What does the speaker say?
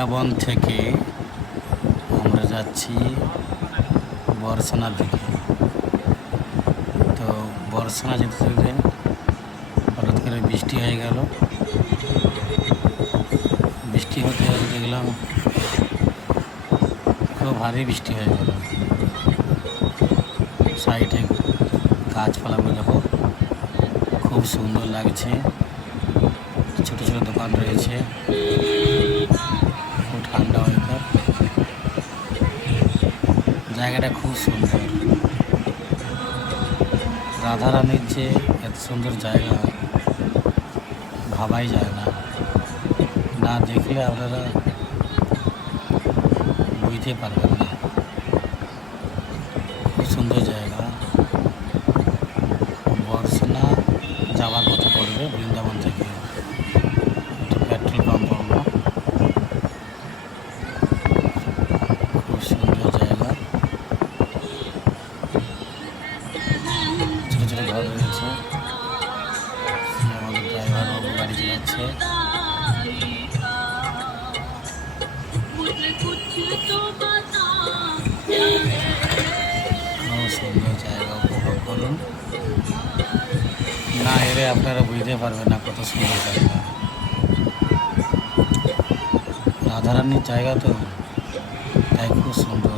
বৃন্দাবন থেকে আমরা যাচ্ছি বর্ষানার দিকে। তো বর্ষানা যেতে যেতে হঠাৎ করে বৃষ্টি হয়ে গেল। বৃষ্টি হতে হতে দেখলাম খুব ভারী বৃষ্টি হয়ে গেল। সাইডে গাছপালাগুলো দেখো খুব সুন্দর লাগছে, ছোট ছোট দোকান রয়েছে, খুব ঠান্ডা ওয়েদার, জায়গাটা খুব সুন্দর। রাধারানীর যে এত সুন্দর জায়গা ভাবাই যায় না, না দেখলে আপনারা বুঝতে পারবেন না। খুব সুন্দর জায়গা। বর্ষনা যাওয়ার পথে পড়বে বৃন্দাবন থেকে, একটা পেট্রোল পাম্প পাবো। খুব সুন্দর জায়গা, ছোটো ছোটো ঘর রয়েছে। আমাদের ড্রাইভার বাবু গাড়ি চালাচ্ছে। খুব সুন্দর জায়গা, উপভোগ করুন। না এলে আপনারা বুঝতে পারবেন না কত সুন্দর জায়গা। রাধারানীর জায়গা তো তাই খুব সুন্দর।